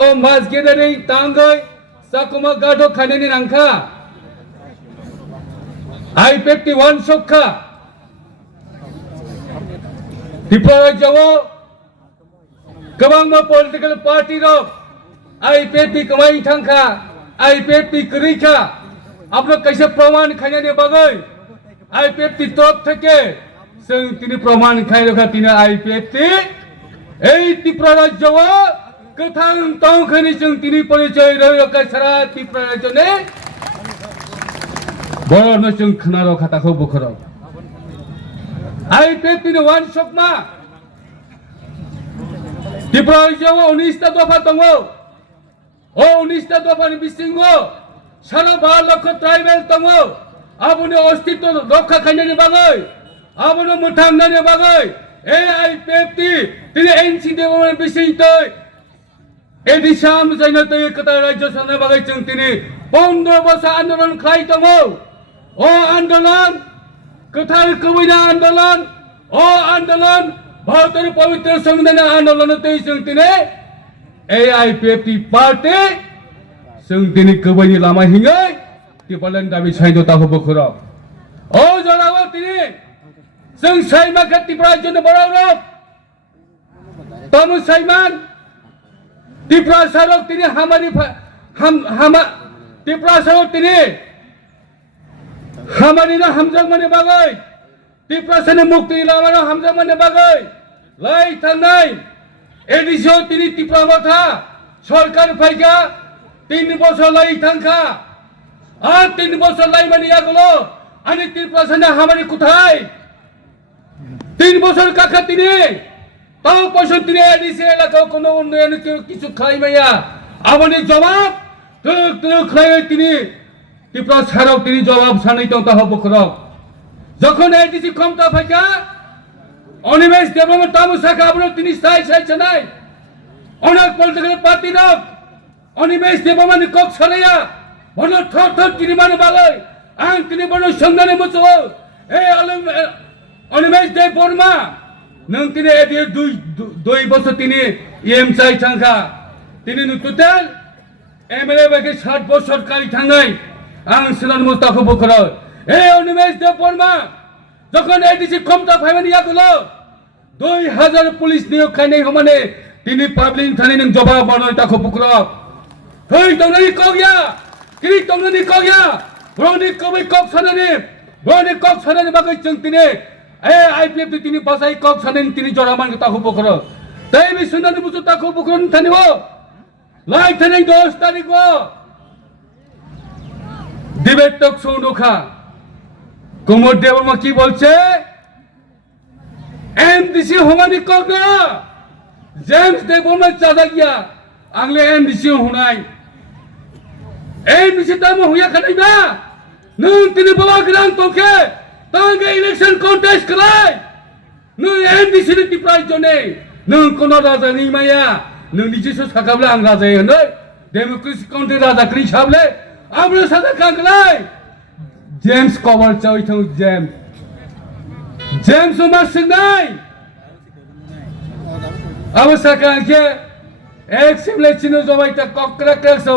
Mas gedari tanggai sakuma gado khaneni Ungkha I-51 sokha Tiprasa jawo kabang political party rok I-50 kamai thangkha I-50 krikha apno kaise praman khainani bagai I-50 top theke sing tini praman khairokha tini I-50 ei Tiprasa jawo Kathang tong khani chung tini porichoy royo ka sara Tiprasa jone boro no chung khnaro khata kho bukhoro I-50 ni one shot ma Tiprasa jawo 19 ta dofa tongo o 19 ta dofa ni bisingo sara ba lokho tribal tongo abone ostitto rokha khainani bagai abone muthang nani bagai ei I-50 tini NC dewo bisintoi Edi Sham China to Kata Rajya Sana Bagai Chung Tini 15 বছর আন্দোলন খাই তঙ্গ ও আন্দোলন কোথায় কবিনা আন্দোলন ও আন্দোলন ভারতের পবিত্র সংবিধানের আন্দোলন তৈ chung tini I-50 party chung tini কবিনি লামা হিঙ্গै টিপালেন দাবি সাইdo তাহো বখরা ও জনাবো tini chung সাইমা কা Tiprasa জন্য বড় rock তমু Saiman Tiprasa rok tini Tiprasa rok tini hamari na hamjang mane bagai Tiprasa ne mukti lama na hamjang mane bagai lai thangnai edisho tini Tiprasa tha সরকার ফাইকা 3 বছর লাই থাঙ্কা আর 3 বছর লাই মানে ইয়াগুলো আনি Tiprasa না হামারি কোথায় 3 বছর কাকা তিনি তাও পয়সা তিনি এডিসি এলাকাও কোনো উন্নয়ন কিছু খাই মাইয়া আমনি জবাব তুক খাই তিনি Tiprasa ছাড়াও তিনি জবাব সানাইতো তাহো বখরক যখন এডিসি ক্ষমতা ফাইকা অনিমেষ ডেভেলপমেন্ট তামসাকা আপনি তিনি সাই চানাই অনেক পলিটিক্যাল পার্টি রক অনিমেষ ডেভেলপমেন্ট কক ছড়াইয়া বন থর তিনি মানে বালাই আং তিনি বন সংগ্রামে মতো এই অনিমেষ দে বর্মা nang tini edia 2 বছর tini EM chai thangkha tini nu total MLA bage 60 বছর kai thangai ang silan mustaqo bokhro ei Onimesh de Borma যখন এডিসি ক্ষমতা ফাইবেন ইয়াগুলো 2000 পুলিশ নিয়োগ খাইনে হমানে তিনি পাবলিক থানে নং জবাব বানয় তাখো বুকরো হই তংনানি কগিয়া কিরি তংনানি কগিয়া ব্রনি কবি কক সানানি বাগৈ চং তিনি I-50 তিনি বাসাই কক সানানি তিনি জরামান তাখো বুকরো তাই বি সুনানি বুসু তাখো বুকরন থানিও লাই থানে 10 তারিখ ডিবেট টক ungkha কুমোর দেববর্মা কি বলছে MDC হমানি কগনা জেমস দেববর্মা চাদা গিয়া আংলে MDC হুনাই MDC তামো হুয়া খানাইবা নং তিনি বাবা গ্রাম তোকে তাঙ্গে ইলেকশন কন্টেস্ট করাই নং MDC নি Tiprasa জনে নং কোন রাজা নি মাইয়া নং নিজিসো সাকাবলে আং রাজা হনই ডেমোক্রেসি কাউন্ট্রি রাজা ক্রি সাবলে আমরা সাদা কাংলাই James cover choy thong James umar singnai awasaka ke ek simle chino jobai ta kokra krakso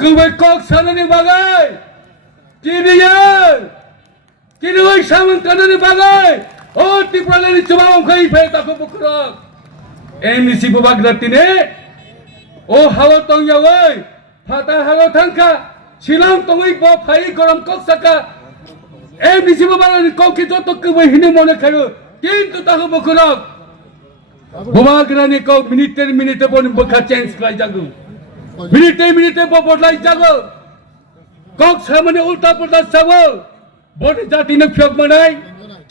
kubai kok sanani bagai kini oi saman kanani bagai o Tiprasa ni chubam khai phe ta ko bukro MDC bubag ratine o hawa tong yawai phata hawa thangka silang tongoi bo phai gorom kok saka MDC বাবানি কৌকি যত কবই হিনে মনে খাইও কিন্তু তাহো বখরক বাবাগ্রানি কৌ মিনিটে বন বখা change করাই যাগো মিনিটে বদলাই যাগো কক সামনে উল্টা পাল্টা সাবো বড় জাতি নে ফক মানাই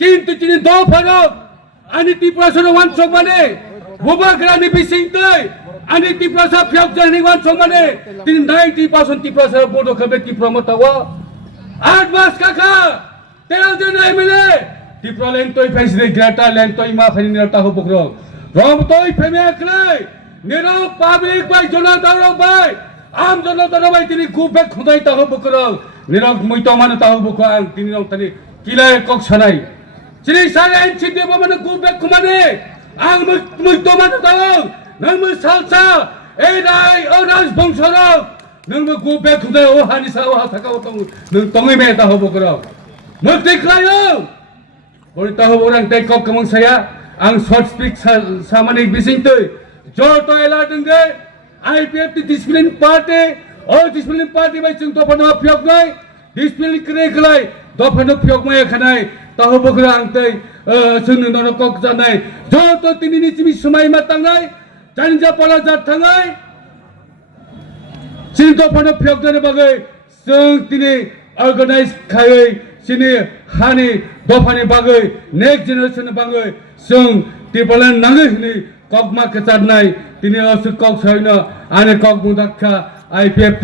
কিন্তু তিনি দো ফারক আনি Tiprasa ওয়ান সক মানে বাবাগ্রানি বিসিংতই আনি Tiprasa ফক জানি ওয়ান সক মানে তিনি 90% Tiprasa বড় খাবে Tiprasa তাওয়া 8 মাস কাকা 13 জন MLA Tiprasa lentoi faisre grata lentoi ma faini taho bukro rom toi feme aklai nero public bai jona daro bai am jona daro bai tini kubbe khudai taho bukro nero muito mane taho bukro ang tini rong tani kilai kok sanai chini sare enchide bo mane kubbe khumane ang muito mane taho nang mu salsa ei rai राजबंशरक नोंबो गुबे खुदाय ओ हानि सा ओ हाथाकाव दं नों तङै मे ता हबो गरक मोक्ति खायो बरि ता हबो रां दै कक मंसाया आं शॉर्ट स्पीक सामानिक बिसिंतै जट एला दंगे आईपीएफ डिसिप्लिन पार्टी ओ डिसिप्लिन पार्टी बाय जों दफानो फियकनाय डिसिप्लिन क्रे खलाय दफानो फियकमाय खानाय ता हबो रां दै जोंनो नन कक जानाय जट तिनिनि जिबि समाय मा तांनाय जानिजा पला जात थांनाय सिनि दफानो फियकनाय बागै जों तिनि अर्गानाइज खायै सिनि हानि दफानि बागै नेक्स्ट जेनेरेशन बागै जों टिपला नाङै हनि कक मा कचारनाय तिनि असु कक छैन आने कक मुदाखा आईपीएफ